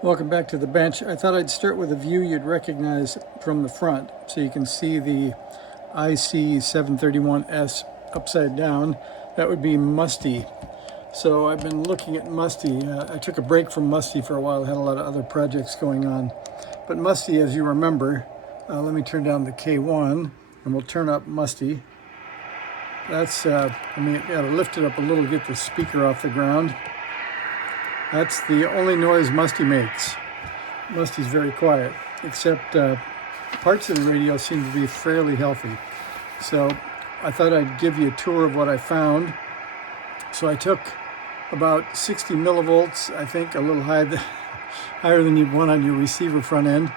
Welcome back to the bench. I thought I'd start with a view you'd recognize from the front. So you can see the IC-731S upside down. That would be Musty. So I've been looking at Musty. I took a break from Musty for a while. I had a lot of other projects going on. But Musty, as you remember, let me turn down the K1 and we'll turn up Musty. That's, I gotta lift it up a little to get the speaker off the ground. That's the only noise Musty makes. Musty's very quiet, except parts of the radio seem to be fairly healthy. So I thought I'd give you a tour of what I found. So I took about 60 millivolts, I think, a little higher than you'd want on your receiver front end,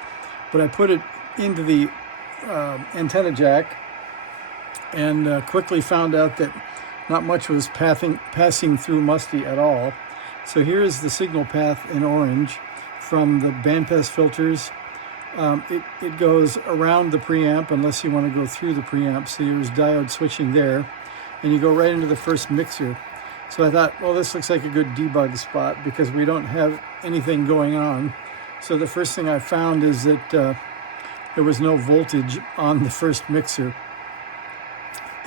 but I put it into the antenna jack and quickly found out that not much was passing through Musty at all. So here is the signal path in orange from the bandpass filters. It goes around the preamp unless you want to go through the preamp. So there's diode switching there, and you go right into the first mixer. So I thought, well, this looks like a good debug spot because we don't have anything going on. So the first thing I found is that there was no voltage on the first mixer.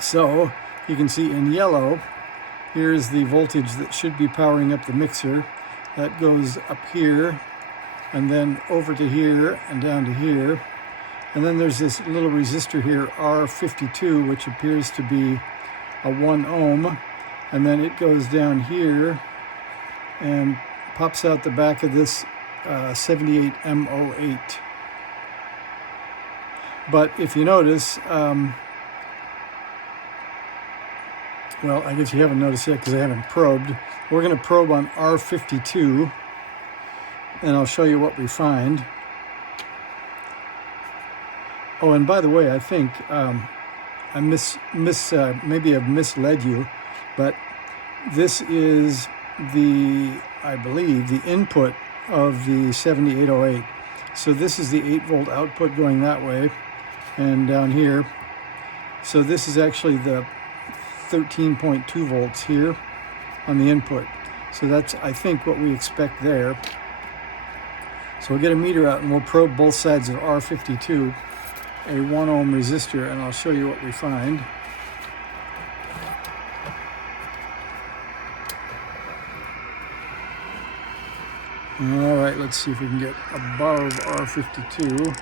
So you can see in yellow, here's the voltage that should be powering up the mixer. That goes up here and then over to here and down to here. And then there's this little resistor here, R52, which appears to be a 1 ohm. And then it goes down here and pops out the back of this 78M08. But if you notice, well, I guess you haven't noticed yet because I haven't probed. We're going to probe on R52, and I'll show you what we find. Oh, and by the way, I think maybe I've misled you, but this is I believe, the input of the 7808. So this is the 8-volt output going that way, and down here. So this is actually the 13.2 volts here on the input. So that's, I think, what we expect there. So we'll get a meter out and we'll probe both sides of R52, a 1 ohm resistor, and I'll show you what we find. All right, let's see if we can get above R52.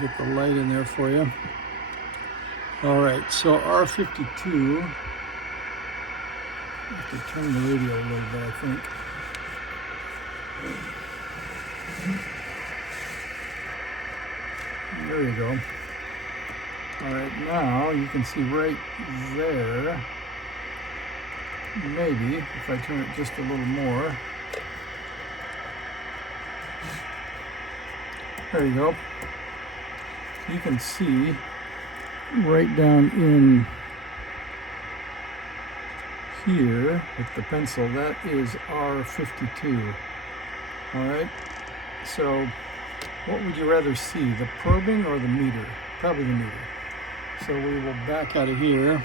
Get the light in there for you. All right, so R52, I have to turn the radio a little bit, I think. There you go. All right, now you can see right there, maybe, if I turn it just a little more. There you go. You can see right down in here with the pencil, that is R52. All right, so what would you rather see, the probing or the meter? Probably the meter. So we will back out of here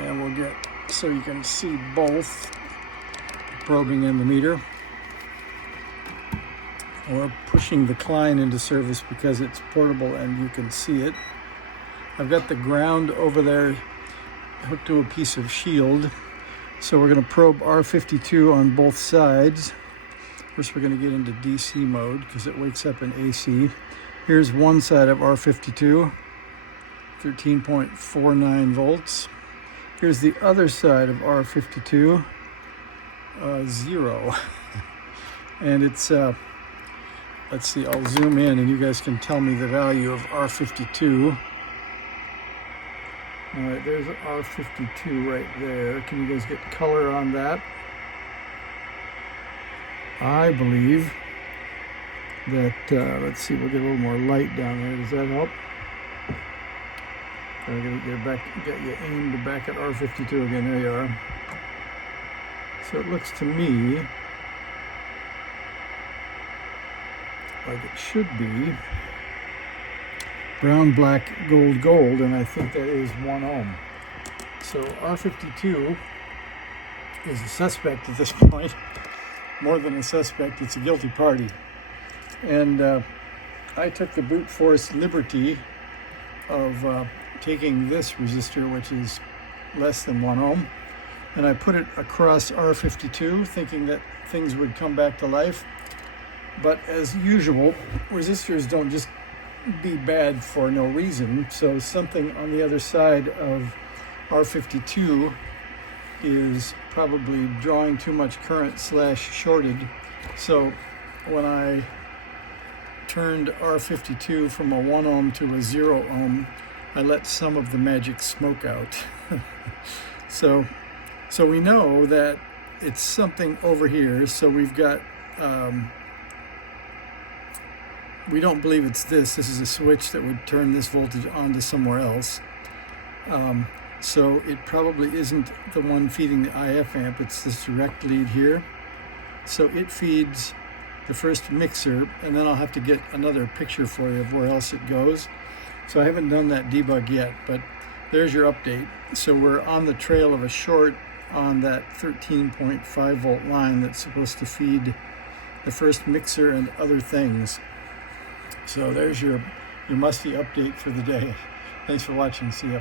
and we'll get, so you can see both the probing and the meter. We're pushing the Klein into service because it's portable and you can see it. I've got the ground over there hooked to a piece of shield. So we're going to probe R52 on both sides. First we're going to get into DC mode because it wakes up in AC. Here's one side of R52, 13.49 volts. Here's the other side of R52, 0. And it's, let's see, I'll zoom in and you guys can tell me the value of R52. All right, there's R52 right there. Can you guys get color on that? I believe that, let's see, we'll get a little more light down there. Does that help? I'm gonna get you aimed back at R52 again. There you are. So it looks to me like it should be brown, black, gold, gold, and I think that is 1 ohm. So R52 is a suspect at this point. more than a suspect, it's a guilty party. And I took the brute force liberty of taking this resistor, which is less than 1 ohm, and I put it across R52, thinking that things would come back to life. But as usual, resistors don't just be bad for no reason. So something on the other side of R52 is probably drawing too much current / shorted. So when I turned R52 from a 1 ohm to a 0 ohm, I let some of the magic smoke out. So we know that it's something over here. So we've got, we don't believe it's this. This is a switch that would turn this voltage on to somewhere else. So it probably isn't the one feeding the IF amp. It's this direct lead here. So it feeds the first mixer, and then I'll have to get another picture for you of where else it goes. So I haven't done that debug yet, but there's your update. So we're on the trail of a short on that 13.5 volt line that's supposed to feed the first mixer and other things. So there's your Musty update for the day. Thanks for watching. See ya.